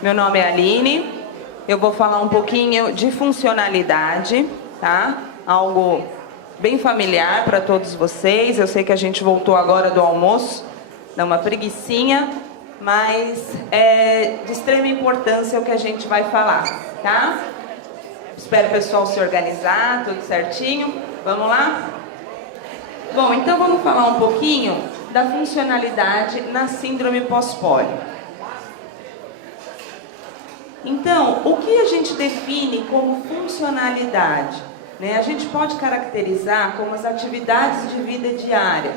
Meu nome é Aline, eu vou falar um pouquinho de funcionalidade, tá? Algo bem familiar para todos vocês. Eu sei que a gente voltou agora do almoço, dá uma preguicinha, mas é de extrema importância o que a gente vai falar, tá? Espero o pessoal se organizar, tudo certinho. Vamos lá? Bom, então vamos falar um pouquinho da funcionalidade na síndrome pós-pólio. Então, o que a gente define como funcionalidade? A gente pode caracterizar como as atividades de vida diária,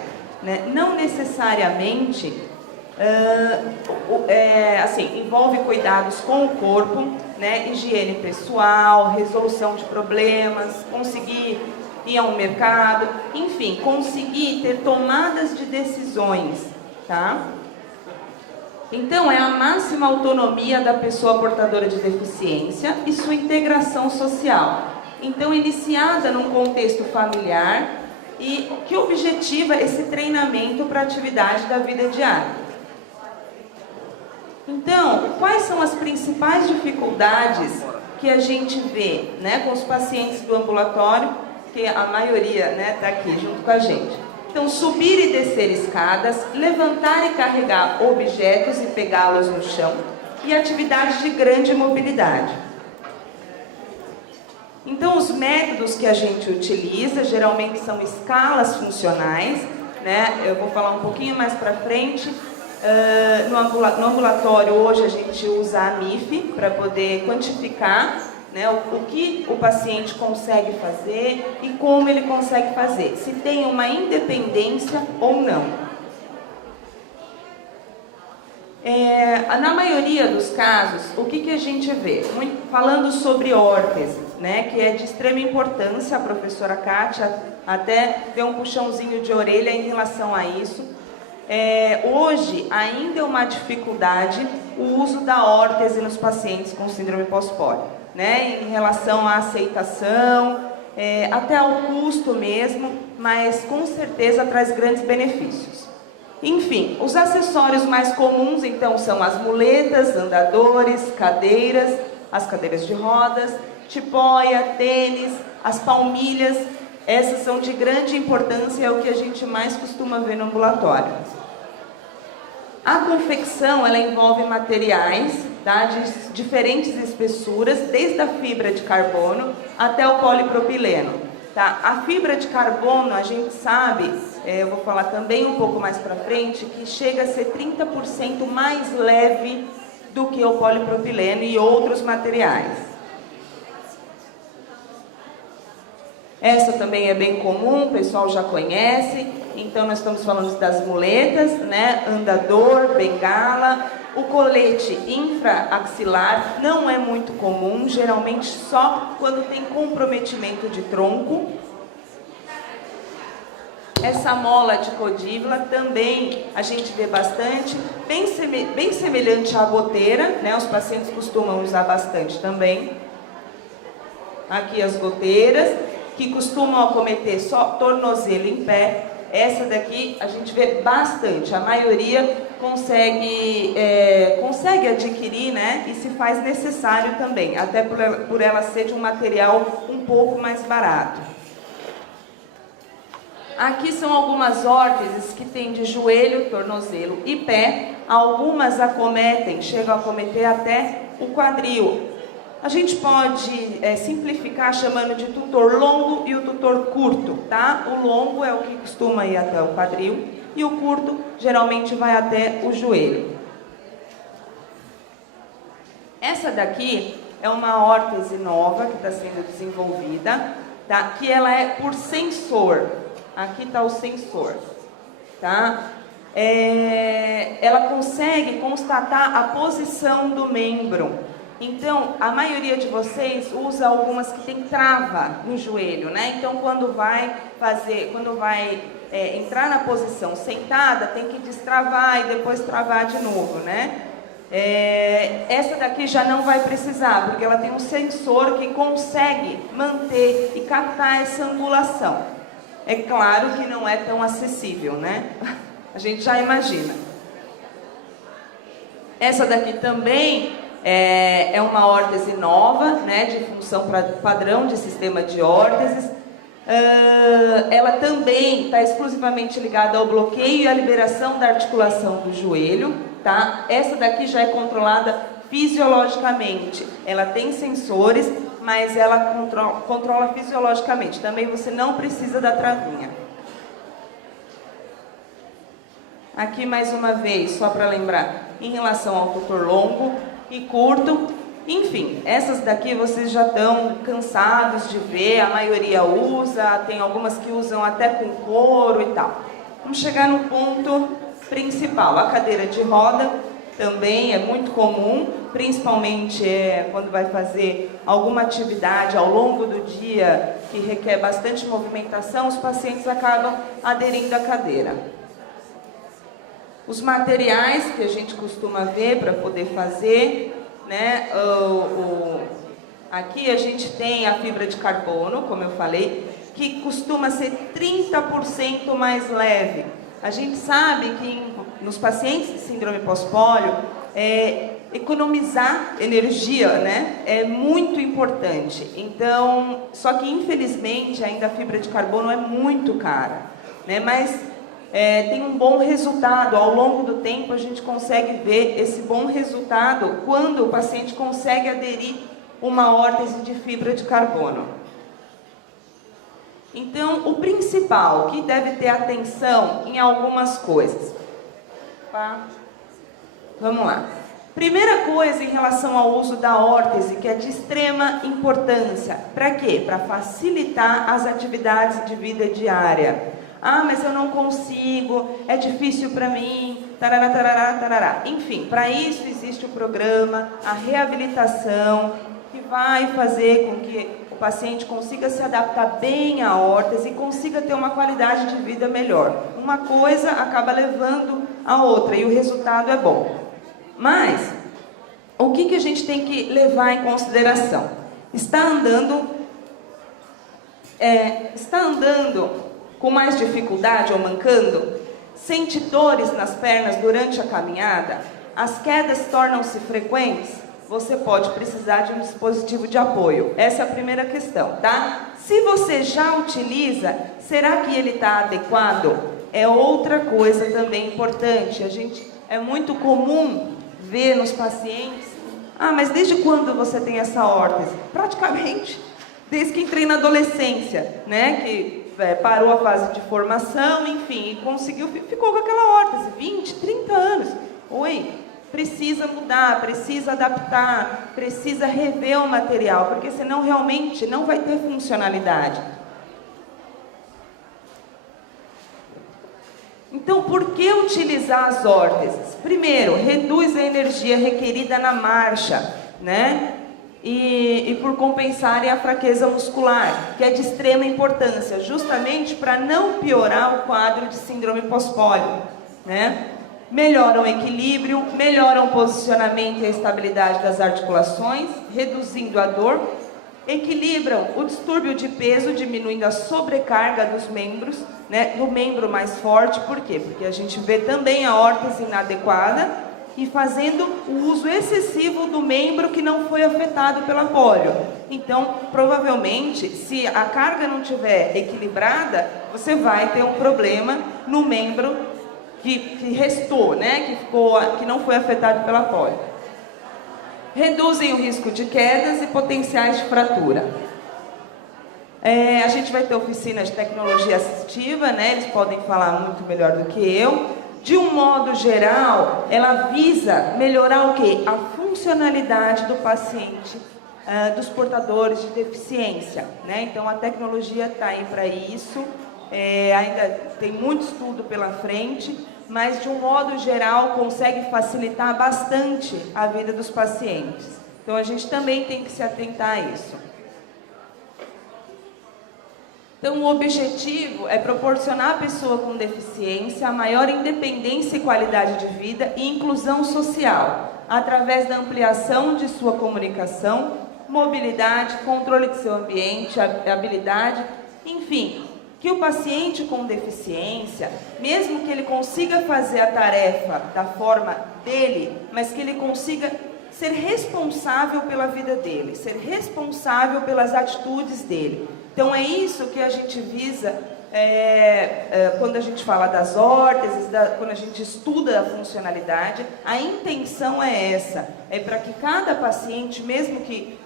não necessariamente, envolve cuidados com o corpo, higiene pessoal, resolução de problemas, conseguir ir ao mercado, enfim, conseguir ter tomadas de decisões, tá? Então, é a máxima autonomia da pessoa portadora de deficiência e sua integração social. Então, iniciada num contexto familiar e que objetiva esse treinamento para a atividade da vida diária. Então, quais são as principais dificuldades que a gente vê, com os pacientes do ambulatório, que a maioria está aqui junto com a gente? Então, subir e descer escadas, levantar e carregar objetos e pegá-los no chão, e atividades de grande mobilidade. Então, os métodos que a gente utiliza, geralmente são escalas funcionais, Eu vou falar um pouquinho mais para frente. No ambulatório, hoje, a gente usa a MIF para poder quantificar o que o paciente consegue fazer e como ele consegue fazer, se tem uma independência ou não. Na maioria dos casos, o que a gente vê? Falando sobre órtese, que é de extrema importância, a professora Kátia até deu um puxãozinho de orelha em relação a isso. Hoje, ainda é uma dificuldade o uso da órtese nos pacientes com síndrome pós-pólio. Em relação à aceitação, até ao custo mesmo, mas com certeza traz grandes benefícios. Enfim, os acessórios mais comuns então são as muletas, andadores, cadeiras, as cadeiras de rodas, tipóia, tênis, as palmilhas. Essas são de grande importância, é o que a gente mais costuma ver no ambulatório. A confecção, ela envolve materiais, de diferentes espessuras, desde a fibra de carbono até o polipropileno. A fibra de carbono, a gente sabe, eu vou falar também um pouco mais para frente, que chega a ser 30% mais leve do que o polipropileno e outros materiais. Essa também é bem comum, o pessoal já conhece. Então, nós estamos falando das muletas, andador, bengala. O colete infraaxilar não é muito comum, geralmente só quando tem comprometimento de tronco. Essa mola de codívala também a gente vê bastante, bem semelhante à goteira, os pacientes costumam usar bastante também. Aqui as goteiras, que costumam acometer só tornozelo em pé. Essa daqui a gente vê bastante, a maioria consegue adquirir, e se faz necessário também, até por ela ser de um material um pouco mais barato. Aqui são algumas órteses que tem de joelho, tornozelo e pé. Algumas chegam a acometer até o quadril. A gente pode simplificar chamando de tutor longo e o tutor curto, tá? O longo é o que costuma ir até o quadril e o curto geralmente vai até o joelho. Essa daqui é uma órtese nova que está sendo desenvolvida, tá? Que ela é por sensor. Aqui está o sensor, tá? Ela consegue constatar a posição do membro. Então, a maioria de vocês usa algumas que tem trava no joelho, Então, quando vai entrar na posição sentada, tem que destravar e depois travar de novo, Essa daqui já não vai precisar, porque ela tem um sensor que consegue manter e captar essa angulação. É claro que não é tão acessível, A gente já imagina. Essa daqui também É uma órtese nova, né, de função padrão de sistema de órteses. Ela também está exclusivamente ligada ao bloqueio e à liberação da articulação do joelho, tá? Essa daqui já é controlada fisiologicamente. Ela tem sensores, mas ela controla fisiologicamente. Também você não precisa da travinha. Aqui mais uma vez, só para lembrar, em relação ao tutor longo e curto, enfim, essas daqui vocês já estão cansados de ver, a maioria usa, tem algumas que usam até com couro e tal. Vamos chegar no ponto principal, a cadeira de roda também é muito comum, principalmente quando vai fazer alguma atividade ao longo do dia que requer bastante movimentação, os pacientes acabam aderindo à cadeira. Os materiais que a gente costuma ver para poder fazer, né, aqui a gente tem a fibra de carbono, como eu falei, que costuma ser 30% mais leve. A gente sabe que nos pacientes de síndrome pós-pólio, economizar energia, né, é muito importante. Então, só que infelizmente ainda a fibra de carbono é muito cara, né, mas tem um bom resultado. Ao longo do tempo a gente consegue ver esse bom resultado quando o paciente consegue aderir uma órtese de fibra de carbono. Então, o principal que deve ter atenção em algumas coisas. Vamos lá. Primeira coisa em relação ao uso da órtese, que é de extrema importância. Para quê? Para facilitar as atividades de vida diária. Ah, mas eu não consigo, é difícil para mim, tarará, tarará, tarará. Enfim, para isso existe o programa, a reabilitação, que vai fazer com que o paciente consiga se adaptar bem à órtese e consiga ter uma qualidade de vida melhor. Uma coisa acaba levando a outra e o resultado é bom. Mas, o que a gente tem que levar em consideração? Está andando com mais dificuldade ou mancando? Sente dores nas pernas durante a caminhada? As quedas tornam-se frequentes? Você pode precisar de um dispositivo de apoio. Essa é a primeira questão, tá? Se você já utiliza, será que ele está adequado? É outra coisa também importante. É muito comum ver nos pacientes, mas desde quando você tem essa órtese? Praticamente desde que entrei na adolescência, né? Que parou a fase de formação, enfim, e ficou com aquela órtese, 20, 30 anos. Oi, precisa mudar, precisa adaptar, precisa rever o material, porque senão realmente não vai ter funcionalidade. Então, por que utilizar as órteses? Primeiro, reduz a energia requerida na marcha, né? E por compensarem a fraqueza muscular, que é de extrema importância, justamente para não piorar o quadro de síndrome pós-pólio, né? Melhoram o equilíbrio, melhoram o posicionamento e a estabilidade das articulações, reduzindo a dor, equilibram o distúrbio de peso, diminuindo a sobrecarga dos membros, né, do membro mais forte. Por quê? Porque a gente vê também a órtese inadequada e fazendo o uso excessivo do membro que não foi afetado pela pólio. Então, provavelmente, se a carga não estiver equilibrada, você vai ter um problema no membro que restou, né, que não foi afetado pela pólio. Reduzem o risco de quedas e potenciais de fratura. A gente vai ter oficina de tecnologia assistiva, né, eles podem falar muito melhor do que eu. De um modo geral, ela visa melhorar o quê? A funcionalidade do paciente, dos portadores de deficiência, né? Então, a tecnologia está aí para isso, ainda tem muito estudo pela frente, mas de um modo geral consegue facilitar bastante a vida dos pacientes. Então, a gente também tem que se atentar a isso. Então, o objetivo é proporcionar à pessoa com deficiência a maior independência e qualidade de vida e inclusão social, através da ampliação de sua comunicação, mobilidade, controle de seu ambiente, habilidade, enfim, que o paciente com deficiência, mesmo que ele consiga fazer a tarefa da forma dele, mas que ele consiga ser responsável pela vida dele, ser responsável pelas atitudes dele. Então é isso que a gente visa quando a gente fala das órteses, quando a gente estuda a funcionalidade. A intenção é essa, é para que cada paciente, mesmo que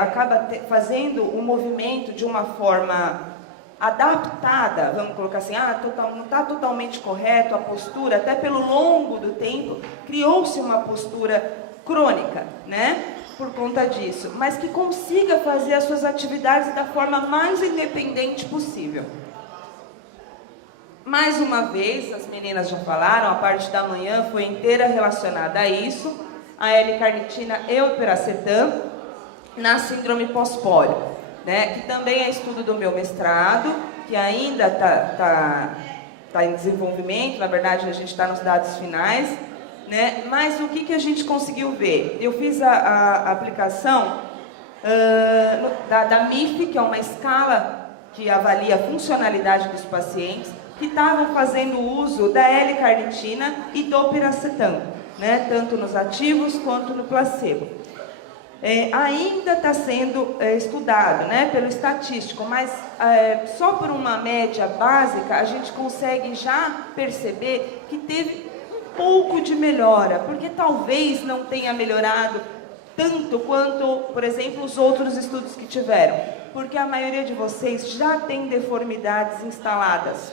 acaba fazendo o movimento de uma forma adaptada, vamos colocar assim, não está totalmente correto a postura, até pelo longo do tempo, criou-se uma postura crônica, né? Por conta disso, mas que consiga fazer as suas atividades da forma mais independente possível. Mais uma vez, as meninas já falaram, a parte da manhã foi inteira relacionada a isso, a L-carnitina e o piracetam na síndrome pós-pólio, né? Que também é estudo do meu mestrado, que ainda tá em desenvolvimento, na verdade a gente está nos dados finais, né? Mas o que a gente conseguiu ver? Eu fiz a aplicação da MIF, que é uma escala que avalia a funcionalidade dos pacientes, que estavam fazendo uso da L-carnitina e do piracetam, né? Tanto nos ativos quanto no placebo. Ainda está sendo estudado, né, pelo estatístico, mas só por uma média básica a gente consegue já perceber que teve um pouco de melhora, porque talvez não tenha melhorado tanto quanto, por exemplo, os outros estudos que tiveram, porque a maioria de vocês já tem deformidades instaladas.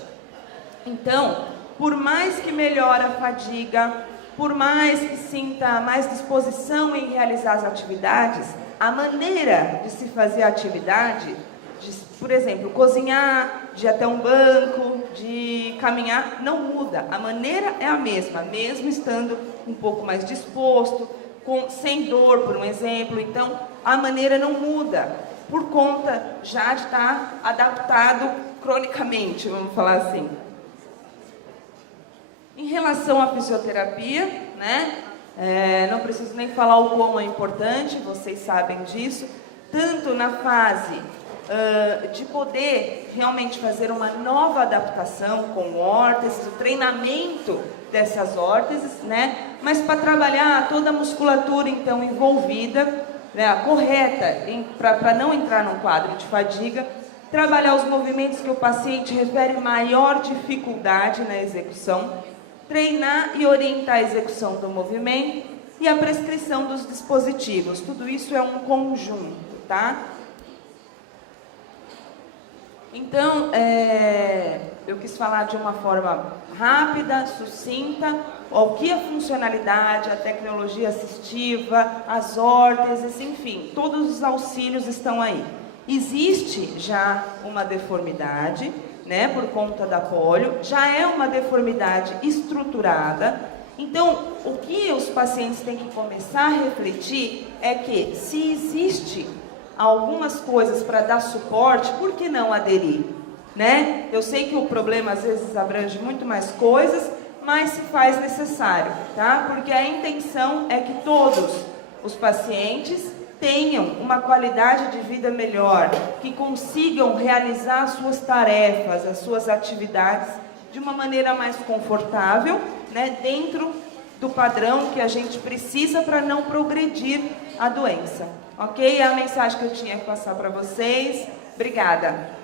Então, por mais que melhore a fadiga, por mais que sinta mais disposição em realizar as atividades, a maneira de se fazer a atividade, por exemplo, cozinhar, de ir até um banco, de caminhar, não muda. A maneira é a mesma, mesmo estando um pouco mais disposto, sem dor, por um exemplo. Então, a maneira não muda, por conta já de estar adaptado cronicamente, vamos falar assim. Em relação à fisioterapia, né, não preciso nem falar o quão é importante, vocês sabem disso, tanto na fase de poder realmente fazer uma nova adaptação com órteses, o treinamento dessas órteses, né, mas para trabalhar toda a musculatura então envolvida, né, a correta, para não entrar num quadro de fadiga, trabalhar os movimentos que o paciente refere maior dificuldade na execução, treinar e orientar a execução do movimento e a prescrição dos dispositivos. Tudo isso é um conjunto, tá? Então, eu quis falar de uma forma rápida, sucinta, o que a funcionalidade, a tecnologia assistiva, as órteses, enfim, todos os auxílios estão aí. Existe já uma deformidade, né, por conta da pólio, já é uma deformidade estruturada. Então, o que os pacientes têm que começar a refletir é que, se existe algumas coisas para dar suporte, por que não aderir? Né? Eu sei que o problema às vezes abrange muito mais coisas, mas se faz necessário, tá? Porque a intenção é que todos os pacientes tenham uma qualidade de vida melhor, que consigam realizar as suas tarefas, as suas atividades de uma maneira mais confortável, né, dentro do padrão que a gente precisa para não progredir a doença. Ok? É a mensagem que eu tinha que passar para vocês. Obrigada.